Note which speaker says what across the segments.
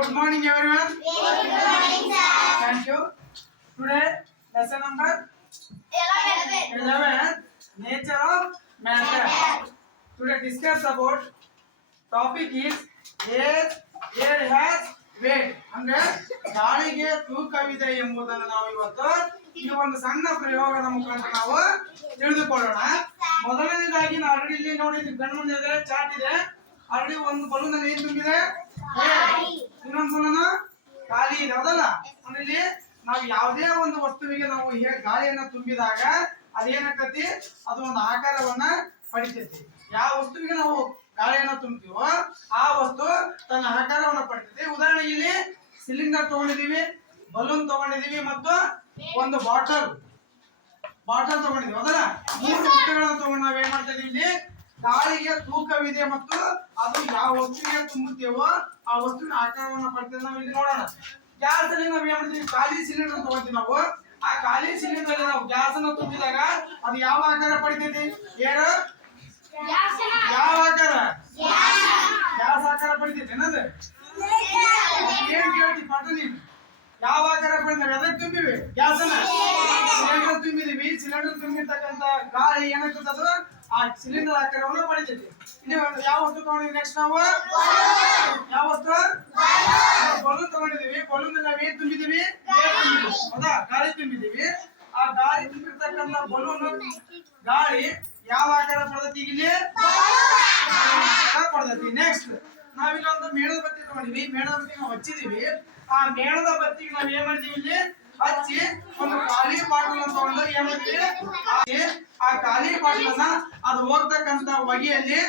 Speaker 1: Good morning, everyone. Good morning, sir. Thank you. Today, lesson number 11, 11. nature of matter. Today, discuss about topic is air, air has weight. ಅಂದ್ರೆ ಗಾಳಿಗೆ ತೂಕವಿದೆ ಎಂಬುದನ್ನು ನಾವು ಇವತ್ತು ಈ ಒಂದು ಸಣ್ಣ ಪ್ರಯೋಗದ ಮುಖಾಂತರ ನಾವು ತಿಳಿದುಕೊಳ್ಳೋಣ ಮೊದಲನೇದಾಗಿ ನಾವು ಆಲ್ರೆಡಿ ಇಲ್ಲಿ ನೋಡಿ ಕಣ್ಣು ಚಾಟ್ ಇದೆ ಆಲ್ರೆಡಿ ಒಂದು ಬಲೂನ್ ಏನ್ ತುಂಬಿದೆ Air. ಇನ್ನೊಂದು ಬಲೂನ್ ಖಾಲಿ ಇದೆ ಹೌದಲ್ಲ ಅಂದ್ರೆ ಇಲ್ಲಿ ನಾವು ಯಾವುದೇ ಒಂದು ವಸ್ತುವಿಗೆ ನಾವು ಗಾಳಿಯನ್ನ ತುಂಬಿದಾಗ ಅದೇನಾಗ್ತತಿ ಅದು ಒಂದು ಆಕಾರವನ್ನ ಪಡಿತೈತಿ. ಯಾವ ವಸ್ತುವಿಗೆ ನಾವು ಗಾಳಿಯನ್ನ ತುಂಬ್ತೀವೋ ಆ ವಸ್ತು ತನ್ನ ಆಕಾರವನ್ನ ಪಡಿತೈತಿ. ಉದಾಹರಣೆ ಇಲ್ಲಿ ಸಿಲಿಂಡರ್ ತಗೊಂಡಿದೀವಿ ಬಲೂನ್ ತಗೊಂಡಿದೀವಿ ಮತ್ತು ಒಂದು ಬಾಟಲ್ ಬಾಟಲ್ ತಗೊಂಡಿದೀವಿ ಹೌದಲ್ಲ? ಮೂರು ವಸ್ತುಗಳನ್ನ ತಗೊಂಡು ನಾವ್ ಏನ್ ಮಾಡ್ತಾ ಇಲ್ಲಿ? ಗಾಳಿಗೆ ತೂಕವಿದೆ ಮತ್ತು ಅದು ಯಾವ ವಸ್ತುವಿಗೆ ತುಂಬುತ್ತೇವೋ ಆ ವಸ್ತುವಿನ ಆಕಾರವನ್ನ ಪಡ್ತೇವೆ ನಾವು ಇಲ್ಲಿ ನೋಡೋಣ. ಗ್ಯಾಸ್ ಅಲ್ಲಿ ನಾವ್ ಏನ್ ಮಾಡ್ತೀವಿ ಖಾಲಿ ಸಿಲಿಂಡರ್ ತಗೊಂತೀವಿ ನಾವು. ಆ ಖಾಲಿ ಸಿಲಿಂಡರ್ ಅಲ್ಲಿ ನಾವು ಗ್ಯಾಸ್ ಅನ್ನ ತುಂಬಿದಾಗ ಅದು ಯಾವ ಆಕಾರ ಪಡಿತೈತಿ? ಏನು ಯಾವ ಆಕಾರ? ಗ್ಯಾಸ್ ಆಕಾರ ಪಡಿತೈತಿ, ಏನದು? ಏನ್ ಕೇಳ್ತಿ ಪಾಠ ನೀನು. ಯಾವ ಆಕಾರ ಪಡಿತೇವೆ ಅದಕ್ಕೆ ತುಂಬಿವಿ ಗ್ಯಾಸ್ ಅನ್ನ ಸಿಲಿಂಡರ್ ತುಂಬಿದೀವಿ ಸಿಲಿಂಡರ್ ತುಂಬಿರ್ತಕ್ಕಂತ ಗಾಳಿ ಏನಾಗ್ತದ ಆ ಸಿಲಿಂಡರ್ ಆಕಾರವನ್ನು ಪಡಿತೈತಿ. ಇನ್ನು ಯಾವ ವಸ್ತು ತಗೊಂಡಿದ್ವಿ ನೆಕ್ಸ್ಟ್ ನಾವು? ಯಾವ ವಸ್ತು ಬಲೂನ್ ತಗೊಂಡಿದೀವಿ ಬಲೂನ್ ನಾವ್ ಏನ್ ತುಂಬಿದೀವಿ ಏರ್ ತುಂಬಿದೀವಿ. ಹೌದಾ? ಗಾಳಿ ತುಂಬಿದೀವಿ ಆ ಗಾಳಿ ತುಂಬಿರ್ತಕ್ಕಂತ ಬಲೂನ್ ಗಾಳಿ ಯಾವ ಆಕಾರ ಪಡೆದೈತಿ ಇಲ್ಲಿ? ನೆಕ್ಸ್ಟ್ ನಾವಿಲ್ಲ ಒಂದು ಮೇಣದ ಬತ್ತಿ ತಗೊಂಡಿವಿ. ಮೇಣದ ಬತ್ತಿ ನಾವು ಹಚ್ಚಿದೀವಿ. ಆ ಮೇಣದ ಬತ್ತಿಗೆ ನಾವ್ ಏನ್ ಮಾಡಿದೀವಿ ಇಲ್ಲಿ? ಹಚ್ಚಿ ಒಂದು ಖಾಲಿ ಬಾಟಲ್ ತಗೊಂಡು ಏನ್ ಮಾಡ್ತೀವಿ ಆ- ಖಾಲಿ ಬಾಟಲನ್ನ ಅದು ಹೋಗ್ತಕ್ಕಂತ ಹೊಗೆಯಲ್ಲಿ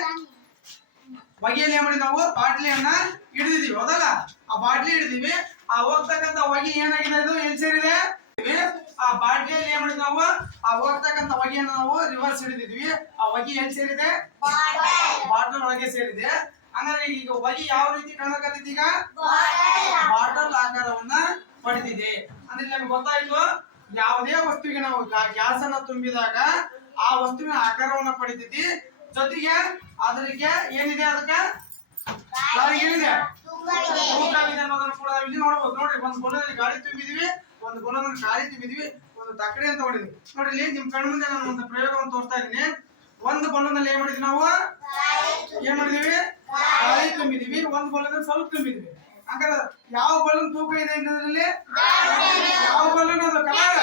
Speaker 1: ಹೊಗೆಯಲ್ಲಿ ಏನ್ ಮಾಡಿ ನಾವು? ಬಾಟ್ಲಿಯನ್ನ ಹಿಡಿದಿದೀವಿ. ಹೌದಲ್ಲ? ಆ ಬಾಟ್ಲಿ ಹಿಡಿದಿವಿ ಆ ಹೋಗ್ತಕ್ಕಂತ ಹೊಗೆ ಏನಾಗಿದೆ ಅದು? ಎಲ್ಲಿ ಸೇರಿದೆ? ಆ ಬಾಟ್ಲಿಯಲ್ಲಿ ಏನ್ ಮಾಡಿದ್ವಿ ನಾವು? ಆ ಹೋಗ್ತಕ್ಕಂತ ಹೊಗೆಯನ್ನು ನಾವು ರಿವರ್ಸ್ ಹಿಡಿದಿದ್ವಿ. ಆ ಹೊಗೆ ಎಲ್ಲಿ ಸೇರಿದೆ? ಬಾಟಲ್ ಒಳಗೆ ಸೇರಿದೆ. ಅಂದ್ರೆ ಈಗ ಹೊಗೆ ಯಾವ ರೀತಿ ಕಾಣಕತ್ತೈತಿ ಈಗ? ಬಾಟಲ್ ಆಕಾರವನ್ನ ಪಡೆದಿದೆ. ಅಂದ್ರೆ ನಮ್ಗೆ ಗೊತ್ತಾಯ್ತು ಯಾವುದೇ ವಸ್ತುವಿಗೆ ನಾವು ಗ್ಯಾಸ್ ಅನ್ನ ತುಂಬಿದಾಗ ಆ ವಸ್ತುವಿನ ಆಕಾರವನ್ನ ಪಡಿತೈತಿ ಜೊತೆಗೆ ಅದಕ್ಕೆ ಏನಿದೆ ಅದಕ್ಕೆ? ಏನಿದೆ? ಇಲ್ಲಿ ನೋಡಬಹುದು ನೋಡಿ ಒಂದು ಬಲೂನಲ್ಲಿ ಗಾಳಿ ತುಂಬಿದೀವಿ, ಒಂದು ಬಲೂನಲ್ಲಿ ಗಾಳಿ ತುಂಬಿದೀವಿ, ಒಂದು ತಕ್ಕಡಿ ಅಂತ ಮಾಡಿದ್ವಿ ನೋಡಿ ಇಲ್ಲಿ ನಿಮ್ ಕಣ್ಣು ಮುಂದೆ ನಾನು ಒಂದು ಪ್ರಯೋಗವನ್ನು ತೋರಿಸ್ತಾ ಇದ್ದೀನಿ. ಒಂದು ಬಲೂನಲ್ಲಿ ಏನ್ ಮಾಡಿದ್ವಿ ನಾವು? ಏನ್ ಮಾಡಿದೀವಿ? ಗಾಳಿ ತುಂಬಿದೀವಿ, ಒಂದು ಬಲೂನ್ ಸ್ವಲ್ಪ ತುಂಬಿದೀವಿ. ಹಂಗಾರೆ ಯಾವ ಬಲೂನ್ ತೂಕ ಇದೆ ಇದರಲ್ಲಿ ಯಾವ ಬಲೂನ್ ಅದು ಕಲರ್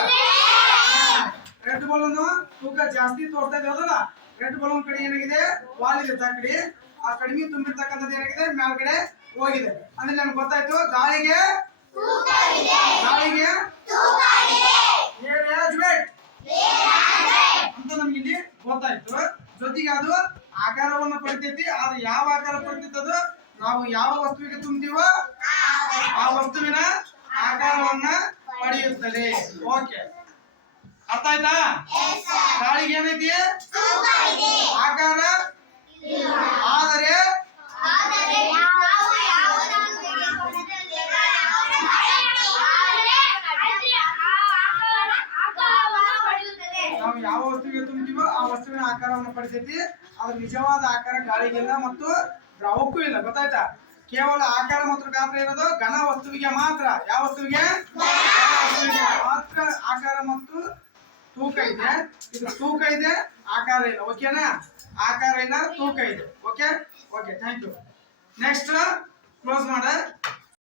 Speaker 1: ರೆಡ್ ಬಲೂನ್ ತೂಕ ಜಾಸ್ತಿ ತೋರ್ತಾ ಇದೆ, ಹೌದಲ್ಲ? ರೆಡ್ ಬಲೂನ್ ಕಡೆ ಏನಾಗಿದೆ? ವಾಲ್ ಇದೆ ತಕ್ಕಡಿ ಆ ಕಡಿಮೆ ತುಂಬಿರ್ತಕ್ಕಂಥದ್ದು ಏನಾಗಿದೆ? ಮೇಲ್ಗಡೆ ಹೋಗಿದೆ. ಅಂದ್ರೆ ನಮ್ಗೆ ಗೊತ್ತಾಯ್ತು ಗಾಳಿಗೆ ಗಾಳಿಗೆ ಅಂತ ನಮ್ಗೆ ಇಲ್ಲಿ ಗೊತ್ತಾಯ್ತು. ಜೊತೆಗೆ ಅದು ಆಕಾರವನ್ನ ಪಡಿತೈತಿ ಅದು ಯಾವ ಆಕಾರ ಪಡಿತೈತಿ ಅದು ನಾವು ಯಾವ ವಸ್ತುವಿಗೆ ತುಂಬ್ತೀವೋ ಆ ವಸ್ತುವಿನ ಆಕಾರವನ್ನ ಪಡೆಯುತ್ತದೆ. ಓಕೆ ಅರ್ಥ ಆಯ್ತಾ? ಗಾಳಿಗೆ ಏನೈತಿ ಆಕಾರ ಆದರೆ ನಾವು ಯಾವ ವಸ್ತುವಿಗೆ ತುಂಬ್ತೀವೋ ಆ ವಸ್ತುವಿನ ಆಕಾರವನ್ನು ಪಡಿತೈತಿ ಅದ್ರ ನಿಜವಾದ ಆಕಾರ ಗಾಳಿಗಿಲ್ಲ ಮತ್ತು ದ್ರವಕ್ಕೂ ಇಲ್ಲ, ಗೊತ್ತಾಯ್ತಾ? ಕೇವಲ ಆಕಾರ ಮತ್ತು ಗಾತ್ರ ಇರೋದು, ಘನ ವಸ್ತುವಿಗೆ ಮಾತ್ರ. ಯಾವ ವಸ್ತುವಿಗೆ? ಮಾತ್ರ ಆಕಾರ ಮತ್ತು ತೂಕ ಇದೆ. ಇದು ತೂಕ ಇದೆ, ಆಕಾರ ಇಲ್ಲ ಓಕೆನಾ ಆಕಾರ ಇಲ್ಲ, ತೂಕ ಇದೆ. Okay okay thank you next close ಮಾಡ.